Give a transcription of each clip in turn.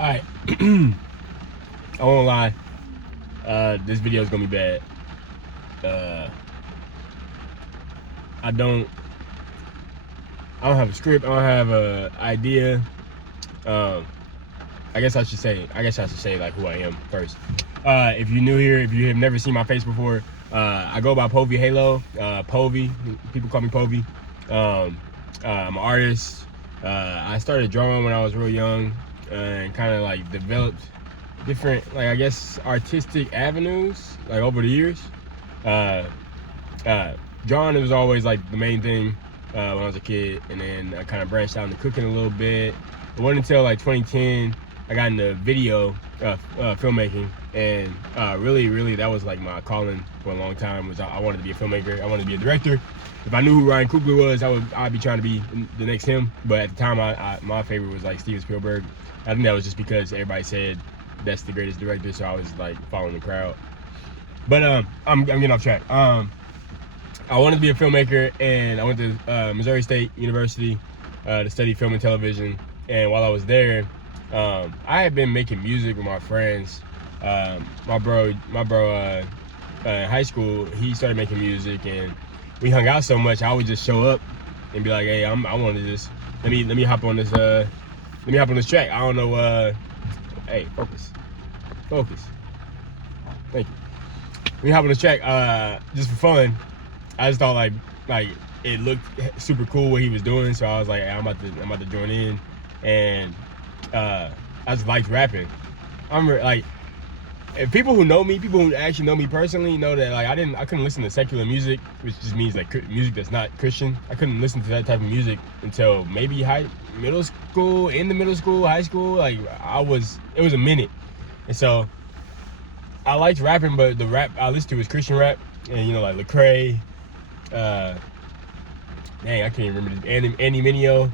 Alright. I won't lie. This video is gonna be bad. I don't have a script. I don't have a idea. I guess I should say like who I am first. If you're new here, if you have never seen my face before, I go by Povee Halo. Povee. People call me Povee. I'm an artist. I started drawing when I was real young and kind of like developed different, like, I guess, artistic avenues like over the years. Drawing was always like the main thing when I was a kid, and then I kind of branched out into cooking a little bit. It wasn't until like 2010 I got into video filmmaking, and really that was like my calling for a long time. Was I wanted to be a filmmaker. I wanted to be a director. If I knew who Ryan Coogler was, I'd be trying to be the next him. But at the time, my favorite was like Steven Spielberg. I think that was just because everybody said that's the greatest director, so I was like following the crowd. But I'm getting off track. I wanted to be a filmmaker, and I went to Missouri State University to study film and television. And while I was there, I had been making music with my friends. My bro in high school, he started making music, and we hung out so much, I would just show up and be like, hey, I want to just let me hop on this track. I don't know. Hey, focus. Thank you. Let me hop on this track just for fun. I just thought like it looked super cool what he was doing, so I was like, hey, I'm about to join in. And I just liked rapping. Like, if people who actually know me personally know that like I couldn't listen to secular music, which just means like music that's not Christian. I couldn't listen to that type of music until maybe middle school, high school. Like it was a minute. And so I liked rapping, but the rap I listened to was Christian rap, and like Lecrae, dang, I can't even remember this. Andy Mineo.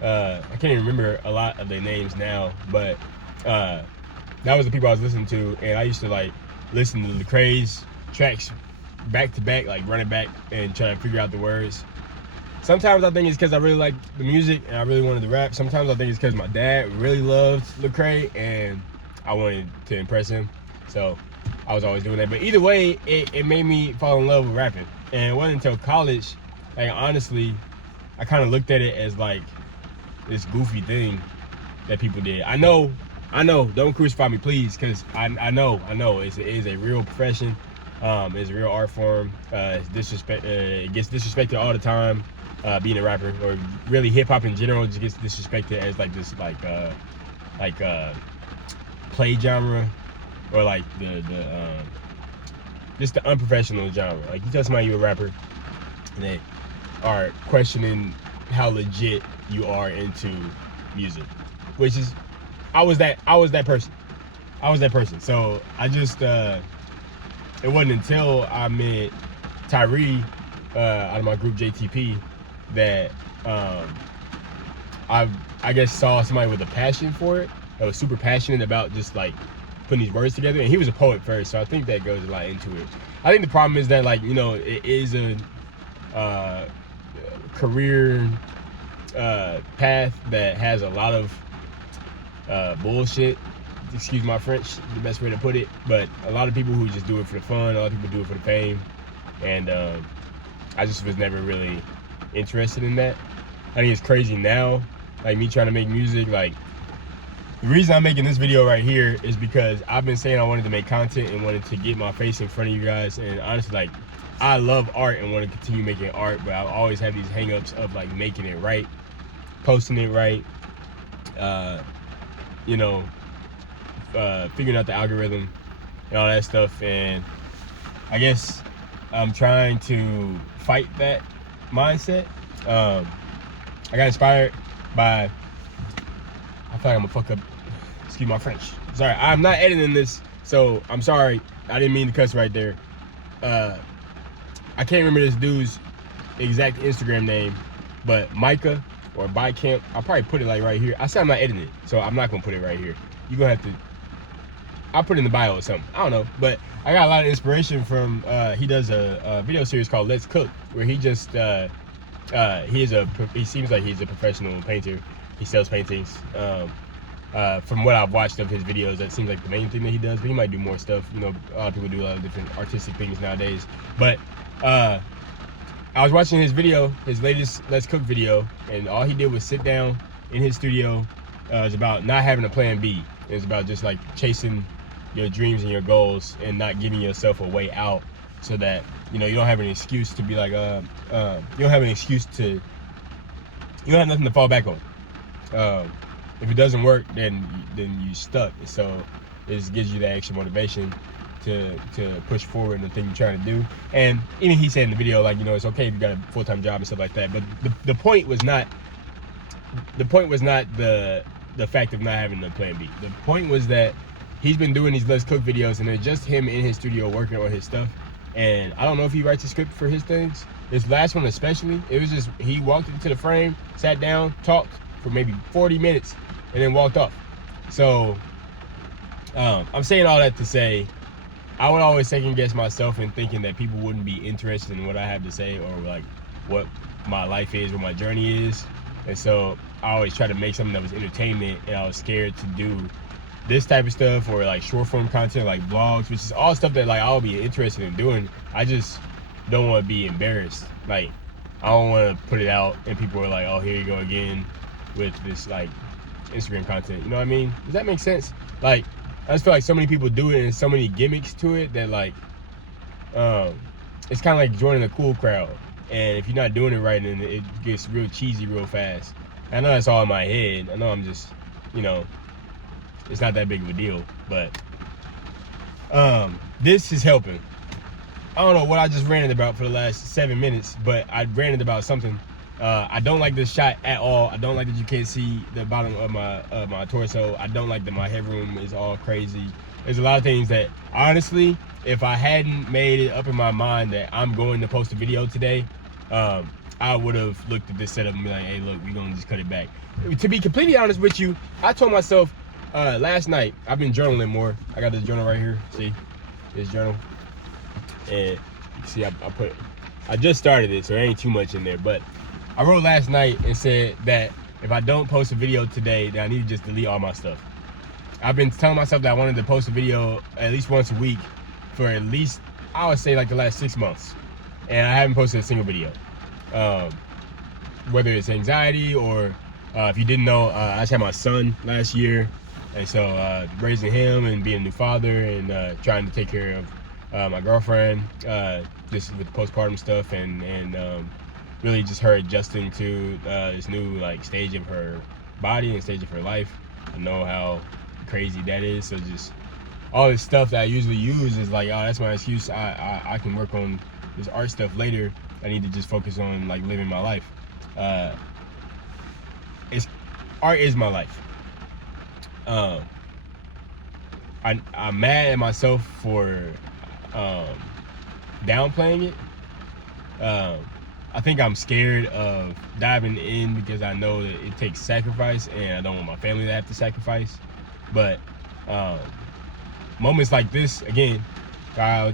I can't even remember a lot of their names now, but that was the people I was listening to, and I used to like listen to Lecrae's tracks back to back, like running back and trying to figure out the words. Sometimes I think it's because I really like the music and I really wanted to rap. Sometimes I think it's because my dad really loved Lecrae and I wanted to impress him, so I was always doing that. But either way, it made me fall in love with rapping, and it wasn't until college, like, honestly, I kind of looked at it as like this goofy thing that people did. I know, don't crucify me, please, because I know it is a real profession. It's a real art form. It gets disrespected all the time. Being a rapper, or really hip hop in general, just gets disrespected as like this play genre, or like the just the unprofessional genre. Like, you tell somebody you're a rapper, and they are questioning how legit you are into music, which is I was that person. So I just it wasn't until I met Tyree out of my group JTP that I guess saw somebody with a passion for it, that was super passionate about just like putting these words together. And he was a poet first, so I think that goes a lot into it. I think the problem is that, like, it is a career path that has a lot of bullshit. Excuse my French, the best way to put it. But a lot of people who just do it for the fun, a lot of people do it for the fame, and I just was never really interested in that. I think it's crazy now, like me trying to make music. Like, the reason I'm making this video right here is because I've been saying I wanted to make content and wanted to get my face in front of you guys. And honestly, like, I love art and want to continue making art, but I always have these hangups of like making it right, posting it right, figuring out the algorithm and all that stuff. And I guess I'm trying to fight that mindset. I got inspired by, I feel like I'm gonna fuck up, excuse my French. Sorry, I'm not editing this, so I'm sorry. I didn't mean to cuss right there. I can't remember this dude's exact Instagram name, but Micah or Bycamp, I'll probably put it like right here. I said I'm not editing it, so I'm not gonna put it right here. You're gonna have to, I'll put it in the bio or something. I don't know, but I got a lot of inspiration from, he does a video series called Let's Cook, where he just, he seems like he's a professional painter. He sells paintings. From what I've watched of his videos, that seems like the main thing that he does, but he might do more stuff. You know, a lot of people do a lot of different artistic things nowadays. But I was watching his video, his latest Let's Cook video, and all he did was sit down in his studio. It's about not having a plan B. It's about just like chasing your dreams and your goals and not giving yourself a way out, so that you know you don't have an excuse to be like you don't have an excuse to, you don't have nothing to fall back on. If it doesn't work, then you stuck. So it gives you that extra motivation to push forward in the thing you're trying to do. And even he said in the video, like, you know, it's okay if you got a full-time job and stuff like that. But the point was not the fact of not having a plan B. The point was that he's been doing these Let's Cook videos, and they're just him in his studio working on his stuff. And I don't know if he writes a script for his things. This last one especially, it was just he walked into the frame, sat down, talked for maybe 40 minutes, and then walked off. So I'm saying all that to say, I would always second guess myself in thinking that people wouldn't be interested in what I have to say, or like what my life is, what my journey is. And so I always try to make something that was entertainment, and I was scared to do this type of stuff, or like short form content like vlogs, which is all stuff that like I'll be interested in doing. I just don't want to be embarrassed. Like, I don't want to put it out and people are like, oh, here you go again with this like Instagram content. You know what I mean? Does that make sense? Like, I just feel like so many people do it and so many gimmicks to it that like it's kind of like joining a cool crowd. And if you're not doing it right, then it gets real cheesy real fast. I know that's all in my head. I know I'm just, you know, it's not that big of a deal, but this is helping. I don't know what I just ranted about for the last 7 minutes, but I ranted about something. I don't like this shot at all. I don't like that you can't see the bottom of my torso. I don't like that my headroom is all crazy. There's a lot of things that, honestly, if I hadn't made it up in my mind that I'm going to post a video today, I would have looked at this setup and be like, hey, look, we're going to just cut it back. To be completely honest with you, I told myself last night, I've been journaling more. I got this journal right here. See? This journal. And you see, I just started it, so there ain't too much in there. But I wrote last night and said that if I don't post a video today, then I need to just delete all my stuff. I've been telling myself that I wanted to post a video at least once a week for at least, I would say, like the last 6 months. And I haven't posted a single video. Whether it's anxiety or if you didn't know, I just had my son last year. And so raising him and being a new father and trying to take care of my girlfriend, just with the postpartum stuff, and really just her adjusting to this new like stage of her body and stage of her life. I know how crazy that is. So just all this stuff that I usually use is like, oh, that's my excuse. I can work on this art stuff later. I need to just focus on like living my life. Art is my life. I'm mad at myself for downplaying it. I think I'm scared of diving in because I know that it takes sacrifice, and I don't want my family to have to sacrifice. But moments like this, again, I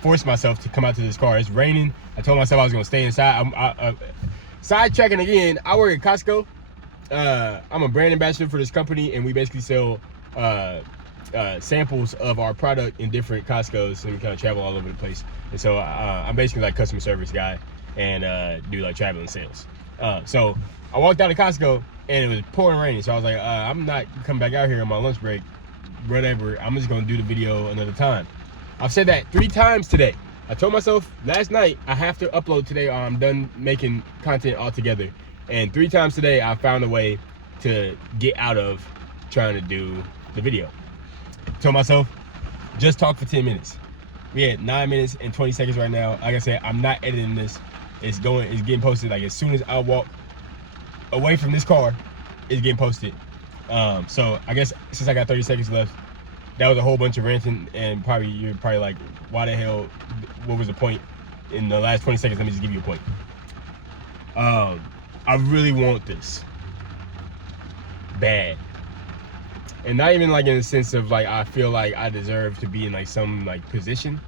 forced myself to come out to this car. It's raining. I told myself I was gonna stay inside. Sidetracking again, I work at Costco. I'm a brand ambassador for this company, and we basically sell samples of our product in different Costco's, and we kind of travel all over the place. And so I'm basically like customer service guy and do like traveling sales. So I walked out of Costco and it was pouring raining. So I was like, I'm not coming back out here on my lunch break, whatever. I'm just gonna do the video another time. I've said that 3 times today. I told myself last night I have to upload today or I'm done making content altogether. And 3 times today I found a way to get out of trying to do the video. Told myself, just talk for 10 minutes. We had 9 minutes and 20 seconds right now. Like I said, I'm not editing this. It's getting posted like as soon as I walk away from this car, it's getting posted. So I guess since I got 30 seconds left, that was a whole bunch of ranting, and you're probably like, why the hell, what was the point? In the last 20 seconds, let me just give you a point. I really want this bad. And not even like in the sense of like I feel like I deserve to be in like some like position,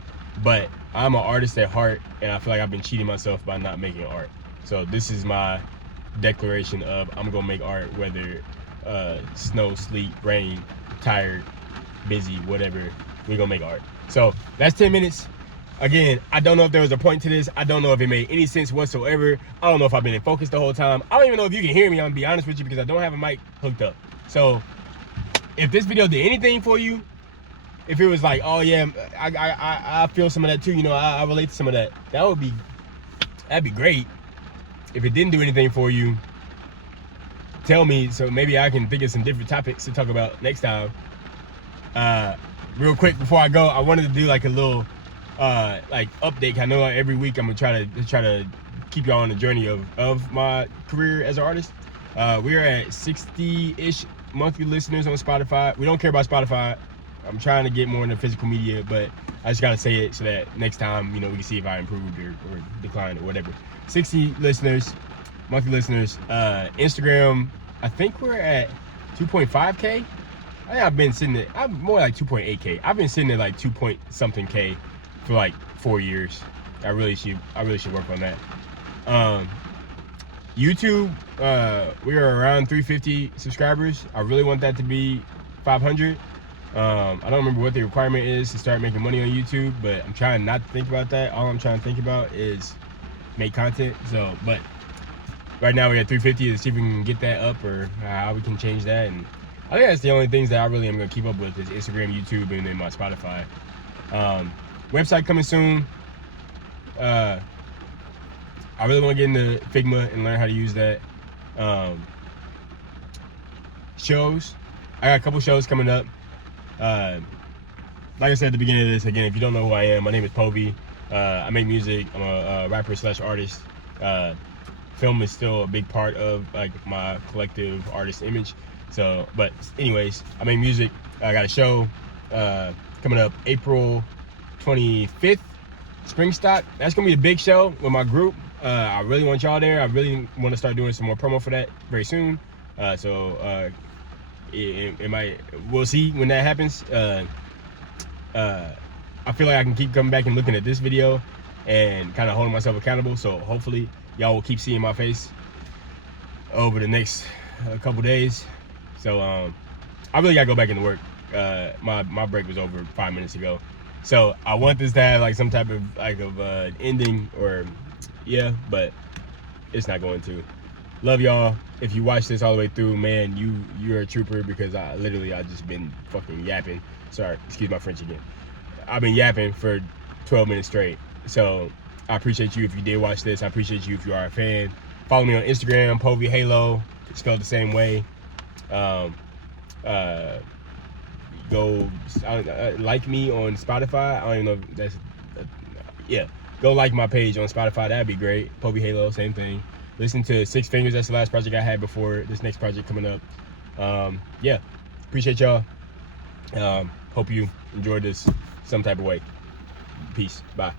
but I'm an artist at heart, and I feel like I've been cheating myself by not making art. So this is my declaration of I'm gonna make art whether snow, sleet, rain, tired, busy, whatever, we're gonna make art. So that's 10 minutes. Again, I don't know if there was a point to this. I don't know if it made any sense whatsoever. I don't know if I've been in focus the whole time. I don't even know if you can hear me, I'm gonna be honest with you, because I don't have a mic hooked up. So if this video did anything for you, if it was like, oh yeah, I feel some of that too, you know, I relate to some of that, that'd be great. If it didn't do anything for you, tell me, so maybe I can think of some different topics to talk about next time. Real quick before I go, I wanted to do like a little like update. I know every week I'm gonna try to keep y'all on the journey of my career as an artist. We're at 60-ish monthly listeners on Spotify. We don't care about Spotify. I'm trying to get more into physical media, but I just gotta say it so that next time, you know, we can see if I improved or declined or whatever. 60 listeners, monthly listeners. Instagram, I think we're at 2.5K. I think I've been sitting at, I'm more like 2.8K. I've been sitting at like 2 point something K for like 4 years. I really should work on that. YouTube, we are around 350 subscribers. I really want that to be 500. I don't remember what the requirement is to start making money on YouTube, but I'm trying not to think about that. All I'm trying to think about is make content. So, but right now we're at 350 to see if we can get that up or how we can change that. And I think that's the only things that I really am going to keep up with is Instagram, YouTube, and then my Spotify. Website coming soon. I really want to get into Figma and learn how to use that. Shows. I got a couple shows coming up. Like I said at the beginning of this, again, if you don't know who I am, my name is Povee. I make music. I'm a rapper / artist. Film is still a big part of like my collective artist image. So, but anyways, I make music. I got a show coming up April 25th, Spring Stock. That's gonna be a big show with my group. I really want y'all there. I really want to start doing some more promo for that very soon. It might, we'll see when that happens. I feel like I can keep coming back and looking at this video and kind of holding myself accountable. So hopefully y'all will keep seeing my face over the next couple days. So I really gotta go back into work. My break was over 5 minutes ago. So I want this to have like some type of ending or yeah, but it's not going to. Love y'all. If you watch this all the way through, man, you're a trooper, because I just been fucking yapping. Sorry, excuse my French again. I've been yapping for 12 minutes straight. So I appreciate you if you did watch this. I appreciate you if you are a fan. Follow me on Instagram, Povee Halo, spelled the same way. Go like me on Spotify. I don't even know if that's yeah. Go like my page on Spotify. That'd be great. Povee Halo, same thing. Listen to Six Fingers. That's the last project I had before this next project coming up. Yeah, appreciate y'all. Hope you enjoyed this some type of way. Peace. Bye.